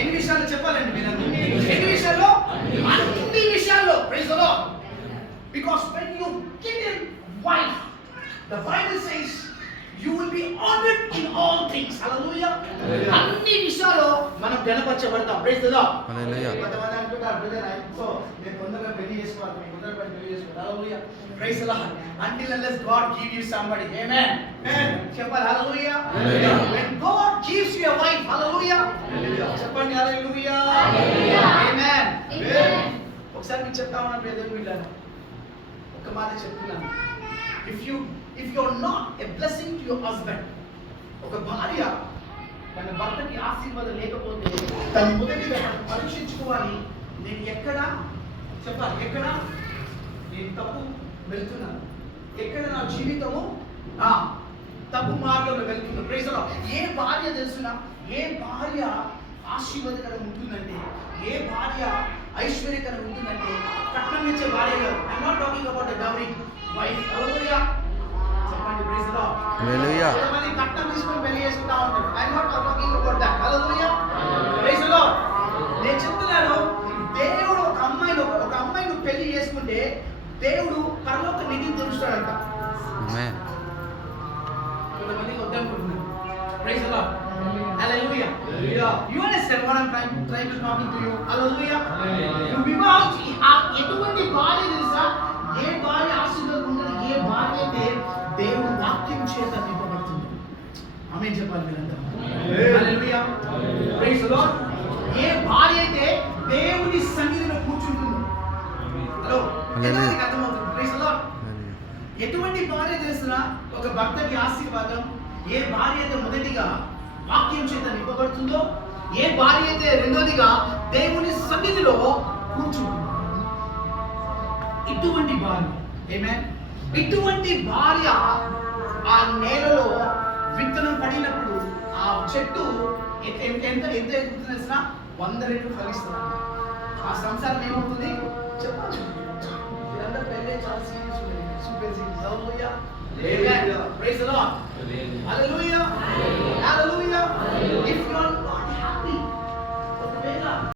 ఎన్ని విషయాలు చెప్పాలండి మీరు? ఎన్ని విషయాల్లో? అన్ని విషయాల్లో. Praise the lord. Because when you get a wife, the Bible says you will be honored in all things. Hallelujah. అన్ని విషయాల్లో మనం గణపరచబడతాం. Praise the lord. కొంతమంది అంటున్నారు, బ్రదర్ సో నేను తొందరగా పెళ్లి చేసుకోవాలి, నేను తొందరగా పెళ్లి చేసుకోవాలి. Hallelujah. Praise the lord. Until unless God give you somebody. Amen. చెప్పాలి హల్లెలూయా. When God gives you a wife, hallelujah. చెప్పండి హల్లెలూయా. Amen. ఒకసారి మీకు చెప్తా ఉన్నాను బ్రదర్ వీళ్ళని. ఒక మాట చెప్తున్నాను. If you are not a blessing to your husband, ఒక భార్య తన భర్తకి ఆశీర్వాదం లేకపోతే తన మొదటిగా పరీక్షించుకోవాలి. నేను ఎక్కడ చెప్పాలి, ఎక్కడ నేను తప్పు వెళ్తున్నాను, ఎక్కడ నా జీవితము తప్పు మార్గంలో వెళ్తున్నాను. Praise the lord. ఏ భార్య తెలుసునా, ఏ భార్య ఆశీర్వాదకరంగా ఉంటుందంటే, ఏ భార్య ఐశ్వర్యకరంగా ఉంటుందంటే కట్నం ఇచ్చే భార్య గారు. I'm not talking about the dowry wife. Hallelujah. చెప్పండి ప్రైజ్ ది లార్డ్. హల్లెలూయా. కొంతమంది కట్నం తీసుకొని పెళ్లి చేసుకుంటా ఉంటారు. I'm not talking about that. Hallelujah. Praise the lord. నేను చెప్తున్నాను, దేవుడు ఒక అమ్మాయిని పెళ్లి చేసుకుంటే దేవుడు పరలోక నిధిని తెరుస్తాడంట. ఆమేన్. కొంతమంది వద్దనుకుంటున్నారు. Praise the lord. Hallelujah. You understand what I'm trying to talking to you? Hallelujah. ఎటువంటి భార్య తెలుసా? ఏ భార్య ఆశీర్వాదం ఉన్నది, ఏ భార్య అయితే దేవుడు వాక్యం చేత నింపబడుతుంది. ఆమేన్ చెప్పాలి మీరంతా. Hallelujah. Praise the Lord. ఏ భార్య అయితే దేవుని సన్నిధిలో కూర్చుంటుందో. హలో. ఎంతమందికి అర్థమవుతుంది? Praise the Lord. ఎటువంటి భార్య తెలుసునా? ఒక భర్తకి ఆశీర్వాదం. ఏ భార్య అయితే మొదటిగా వాక్యం చేత నింపబడుతుందో, ఏ భార్య అయితే రెండోదిగా దేవుని సన్నిధిలో కూర్చుంటుందో, ఇటువంటి భార్య. ఆమేన్. ఇటువంటి భార్య ఆ నేలలో విత్తనం పడినప్పుడు ఆ చెట్టు ఎంత ఎదుగుతుంది తెలిసిన 100 రెట్లు ఫలిస్తుంది. ఆ సంసారం ఏమవుతుంది చెప్పాలి. ఇదంతా పెళ్ళే చాలా సీరియస్ ఉంటుంది. Super serious. Hallelujah. Amen. Praise the Lord. Hallelujah. Hallelujah. If you are